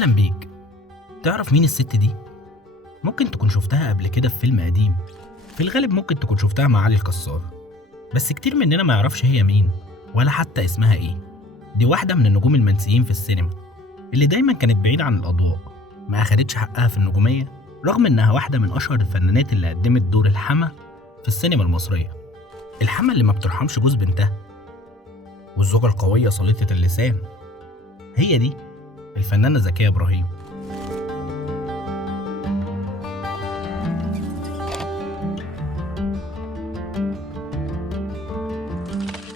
أهلا بيك. تعرف مين الست دي؟ ممكن تكون شفتها قبل كده في فيلم قديم، في الغالب ممكن تكون شفتها مع علي الكسار، بس كتير مننا ما يعرفش هي مين ولا حتى اسمها ايه. دي واحدة من النجوم المنسيين في السينما اللي دايما كانت بعيدة عن الأضواء، ما أخدتش حقها في النجومية رغم إنها واحدة من أشهر الفنانات اللي قدمت دور الحما في السينما المصرية. الحما اللي ما بترحمش جوز بنتها، والزوجة القوية سليطة اللسان. هي دي الفنانة زكية إبراهيم.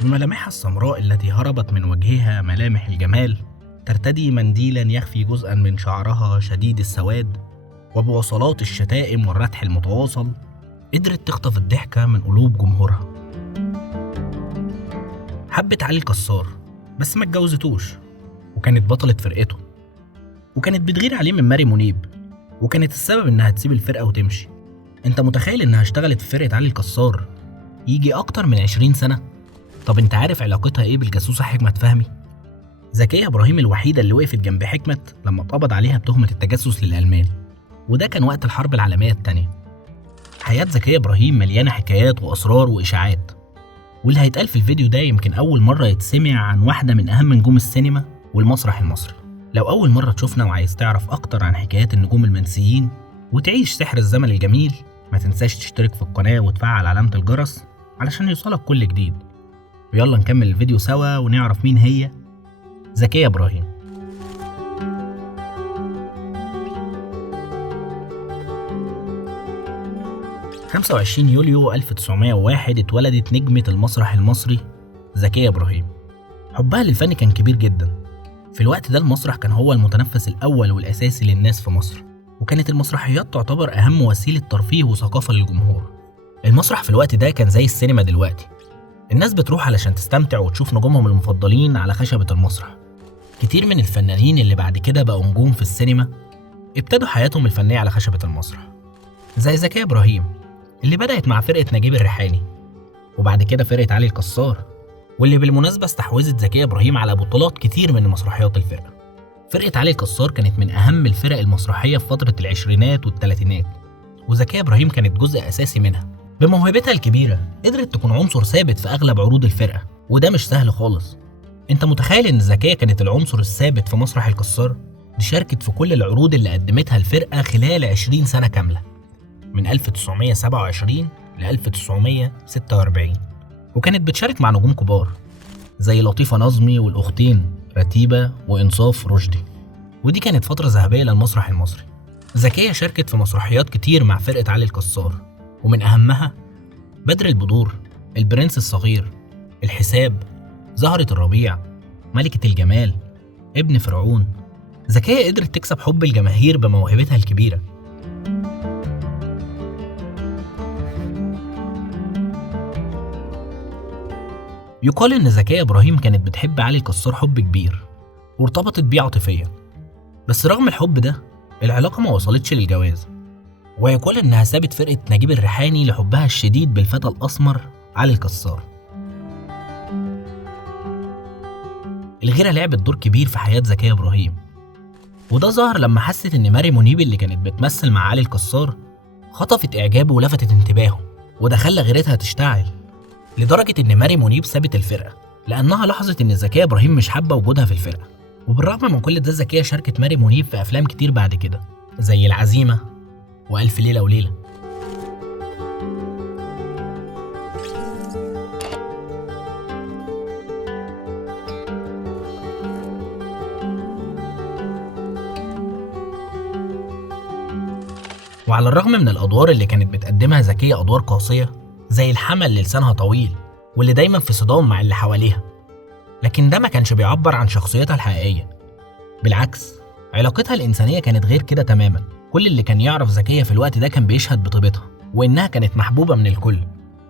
بملامحها السمراء التي هربت من وجهها ملامح الجمال، ترتدي منديلا يخفي جزءا من شعرها شديد السواد، وبوصلات الشتائم والردح المتواصل قدرت تخطف الضحكة من قلوب جمهورها. حبت علي الكسار بس ما اتجوزتوش، وكانت بطلة فرقته، وكانت بتغير عليه من ماري منيب، وكانت السبب انها تسيب الفرقة وتمشي. انت متخيل انها اشتغلت في فرقة علي الكسار يجي اكتر من 20 سنة؟ طب انت عارف علاقتها ايه بالجاسوسة حكمة فهمي؟ زكية إبراهيم الوحيدة اللي وقفت جنب حكمة لما اتقبض عليها بتهمة التجسس للألمان، وده كان وقت الحرب العالمية التانية. حياة زكية إبراهيم مليانة حكايات وأسرار وإشاعات، واللي هيتقال في الفيديو ده يمكن أول مرة يتسمع عن واحدة من أهم نجوم السينما والمسرح المصري. لو أول مرة تشوفنا وعايز تعرف أكتر عن حكايات النجوم المنسيين وتعيش سحر الزمن الجميل، ما تنساش تشترك في القناة وتفعل علامة الجرس علشان يوصلك كل جديد. ويلا نكمل الفيديو سوا ونعرف مين هي زكية إبراهيم. 25 يوليو 1901 اتولدت نجمة المسرح المصري زكية إبراهيم. حبها للفن كان كبير جدا. في الوقت ده المسرح كان هو المتنفس الأول والأساسي للناس في مصر، وكانت المسرحيات تعتبر أهم وسيلة ترفيه وثقافة للجمهور. المسرح في الوقت ده كان زي السينما دلوقتي، الناس بتروح علشان تستمتع وتشوف نجومهم المفضلين على خشبة المسرح. كتير من الفنانين اللي بعد كده بقوا نجوم في السينما ابتدوا حياتهم الفنية على خشبة المسرح، زي زكية إبراهيم اللي بدأت مع فرقة نجيب الريحاني، وبعد كده فرقة علي الكسار، واللي بالمناسبة استحوذت زكية إبراهيم على بطولات كتير من مسرحيات الفرقة. فرقة علي الكسار كانت من أهم الفرق المسرحية في فترة العشرينات والثلاثينات، وزكية إبراهيم كانت جزء أساسي منها. بموهبتها الكبيرة قدرت تكون عنصر ثابت في أغلب عروض الفرقة، وده مش سهل خالص. انت متخيل ان زكية كانت العنصر الثابت في مسرح الكسار؟ دي شاركت في كل العروض اللي قدمتها الفرقة خلال 20 سنة كاملة، من 1927 ل 1946، وكانت بتشارك مع نجوم كبار زي لطيفة نظمي والأختين رتيبة وإنصاف رشدي، ودي كانت فترة ذهبية للمسرح المصري. زكية شاركت في مسرحيات كتير مع فرقة علي الكسار، ومن أهمها بدر البدور، البرنس الصغير، الحساب، زهرة الربيع، ملكة الجمال، ابن فرعون. زكية قدرت تكسب حب الجماهير بموهبتها الكبيرة. يقال إن زكية إبراهيم كانت بتحب علي الكسار حب كبير وارتبطت بيه عاطفيا، بس رغم الحب ده العلاقة ما وصلتش للجواز، ويقال إنها سابت فرقة نجيب الريحاني لحبها الشديد بالفتى الأسمر علي الكسار. الغيرة لعبت دور كبير في حياة زكية إبراهيم، وده ظهر لما حست إن ماري منيب اللي كانت بتمثل مع علي الكسار خطفت إعجابه ولفتت انتباهه، وده خلى غيرتها تشتعل، لدرجة إن ماري منيب سابت الفرقة لأنها لاحظت إن زكية إبراهيم مش حابة وجودها في الفرقة. وبالرغم من كل ده زكية شاركت ماري منيب في أفلام كتير بعد كده زي العزيمة وألف ليلة وليلة. وعلى الرغم من الأدوار اللي كانت بتقدمها زكية أدوار قاسية زي الحمل اللي لسانها طويل واللي دايما في صدام مع اللي حواليها، لكن ده ما كانش بيعبر عن شخصيتها الحقيقية. بالعكس، علاقتها الإنسانية كانت غير كده تماما. كل اللي كان يعرف زكية في الوقت ده كان بيشهد بطيبتها وإنها كانت محبوبة من الكل،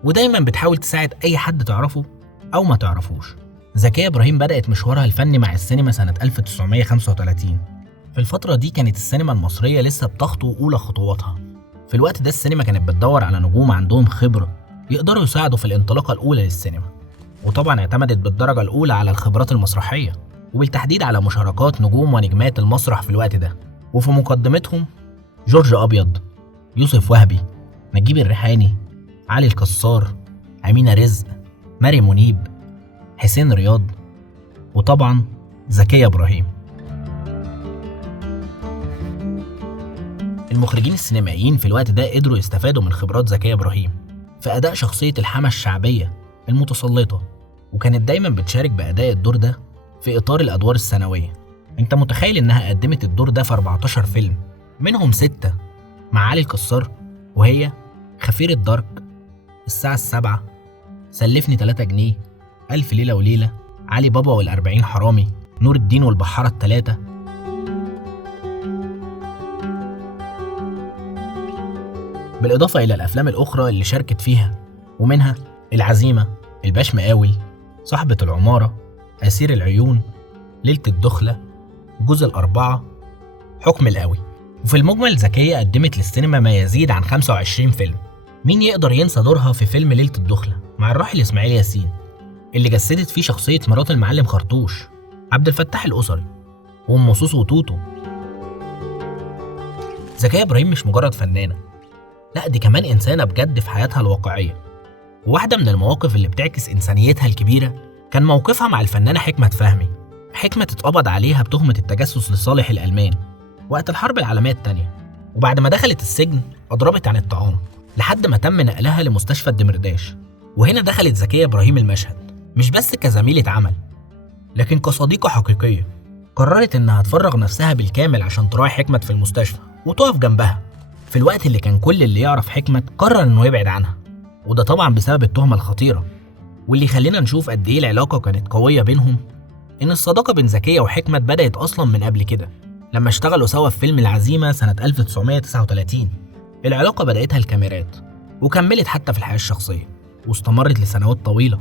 ودايما بتحاول تساعد أي حد تعرفه أو ما تعرفوش. زكية إبراهيم بدأت مشوارها الفني مع السينما سنة 1935. في الفترة دي كانت السينما المصرية لسه بتخطو أولى خطواتها. في الوقت ده السينما كانت بتدور على نجوم عندهم خبرة يقدروا يساعدوا في الانطلاقة الأولى للسينما، وطبعا اعتمدت بالدرجة الأولى على الخبرات المسرحية. وبالتحديد على مشاركات نجوم ونجمات المسرح في الوقت ده، وفي مقدمتهم جورج أبيض، يوسف وهبي، نجيب الريحاني، علي الكسار، أمينة رزق، ماري منيب، حسين رياض، وطبعا زكية إبراهيم. المخرجين السينمائيين في الوقت ده قدروا يستفادوا من خبرات زكية إبراهيم في أداء شخصية الحما الشعبية المتسلطة، وكانت دايما بتشارك بأداء الدور ده في إطار الأدوار الثانوية. أنت متخيل إنها قدمت الدور ده في 14 فيلم، منهم 6 مع علي الكسار، وهي خفير الدرك، الساعة السابعة، سلفني 3 جنيه، ألف ليلة وليلة، علي بابا والأربعين حرامي، نور الدين والبحارة التلاتة. بالإضافة إلى الأفلام الأخرى اللي شاركت فيها، ومنها العزيمة، الباش مقاول، صاحبة العمارة، أسير العيون، ليلة الدخلة، جزء الأربعة، حكم القوي. وفي المجمل زكية قدمت للسينما ما يزيد عن 25 فيلم. مين يقدر ينسى دورها في فيلم ليلة الدخلة مع الراحل إسماعيل ياسين اللي جسدت فيه شخصية مرات المعلم خرطوش، عبد الفتاح الأسري، وأم سوسو وتوتو. زكية إبراهيم مش مجرد فنانة، لا دي كمان إنسانة بجد في حياتها الواقعية. وواحدة من المواقف اللي بتعكس إنسانيتها الكبيرة كان موقفها مع الفنانة حكمة فهمي. حكمة اتقبض عليها بتهمة التجسس لصالح الألمان وقت الحرب العالمية التانية، وبعد ما دخلت السجن أضربت عن الطعام لحد ما تم نقلها لمستشفى الدمرداش. وهنا دخلت زكية إبراهيم المشهد مش بس كزميلة عمل، لكن كصديقة حقيقية. قررت إنها تفرغ نفسها بالكامل عشان تراعي حكمة في المستشفى وتقف جنبها في الوقت اللي كان كل اللي يعرف حكمة قرر إنه يبعد عنها، وده طبعا بسبب التهمة الخطيرة. واللي يخلينا نشوف قد إيه العلاقة كانت قوية بينهم إن الصداقة بين زكية وحكمة بدأت أصلا من قبل كده لما اشتغلوا سوا في فيلم العزيمة سنة 1939. العلاقة بدأتها الكاميرات وكملت حتى في الحياة الشخصية واستمرت لسنوات طويلة.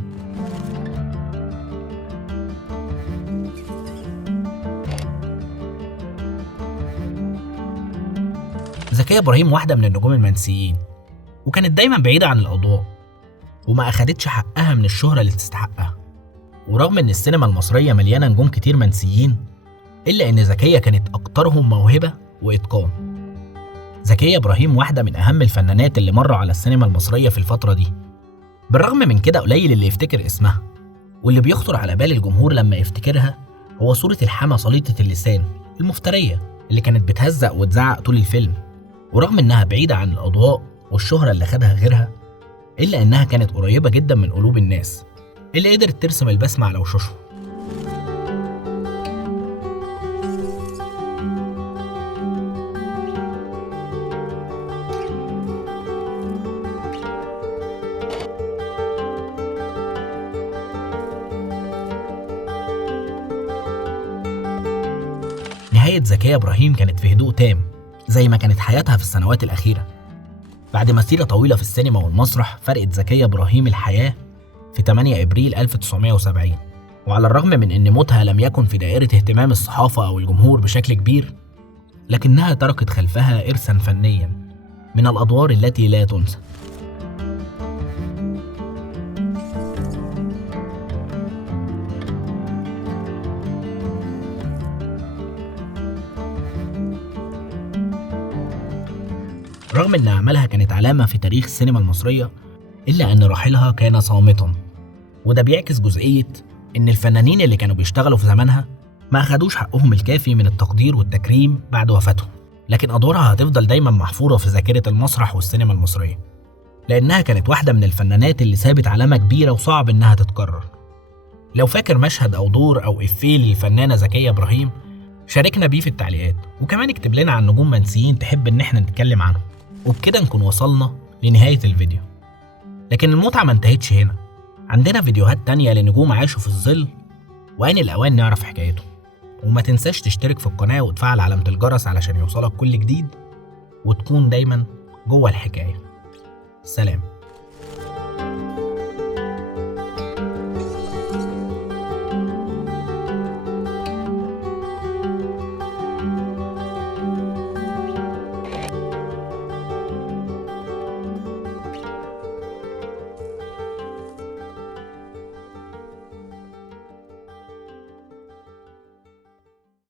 زكية إبراهيم واحدة من النجوم المنسيين، وكانت دايما بعيدة عن الأضواء وما أخدتش حقها من الشهرة اللي تستحقها. ورغم إن السينما المصرية مليانة نجوم كتير منسيين، إلا إن زكية كانت أكترهم موهبة وإتقان. زكية إبراهيم واحدة من أهم الفنانات اللي مروا على السينما المصرية في الفترة دي. بالرغم من كده قليل اللي يفتكر اسمها، واللي بيخطر على بال الجمهور لما يفتكرها هو صورة الحما صليطة اللسان المفترية اللي كانت بتهزق وتزعق طول الفيلم. ورغم إنها بعيدة عن الأضواء والشهرة اللي خدها غيرها، إلا إنها كانت قريبة جدا من قلوب الناس اللي قدرت ترسم البسمة على وشوشهم. نهاية زكية إبراهيم كانت في هدوء تام زي ما كانت حياتها في السنوات الأخيرة. بعد مسيرة طويلة في السينما والمسرح فرقت زكية إبراهيم الحياة في 8 إبريل 1970. وعلى الرغم من أن موتها لم يكن في دائرة اهتمام الصحافة أو الجمهور بشكل كبير، لكنها تركت خلفها إرثاً فنياً من الأدوار التي لا تنسى. رغم أن أعمالها كانت علامة في تاريخ السينما المصرية، إلا أن رحيلها كان صامتاً، وده بيعكس جزئية إن الفنانين اللي كانوا بيشتغلوا في زمانها ما أخدوش حقهم الكافي من التقدير والتكريم بعد وفاتهم. لكن أدوارها هتفضل دايماً محفورة في ذاكرة المسرح والسينما المصرية، لأنها كانت واحدة من الفنانات اللي سابت علامة كبيرة وصعب إنها تتكرر. لو فاكر مشهد أو دور أو إفيه للفنانة زكية إبراهيم شاركنا بيه في التعليقات، وكمان اكتب لنا عن نجوم منسيين تحب إن احنا نتكلم عنهم. وبكده نكون وصلنا لنهاية الفيديو، لكن المتعة ما انتهتش هنا. عندنا فيديوهات تانية لنجوم عاشوا في الظل وآن الأوان نعرف حكايتهم. وما تنساش تشترك في القناة وتفعل علامة الجرس علشان يوصلك كل جديد وتكون دايما جوه الحكاية. سلام.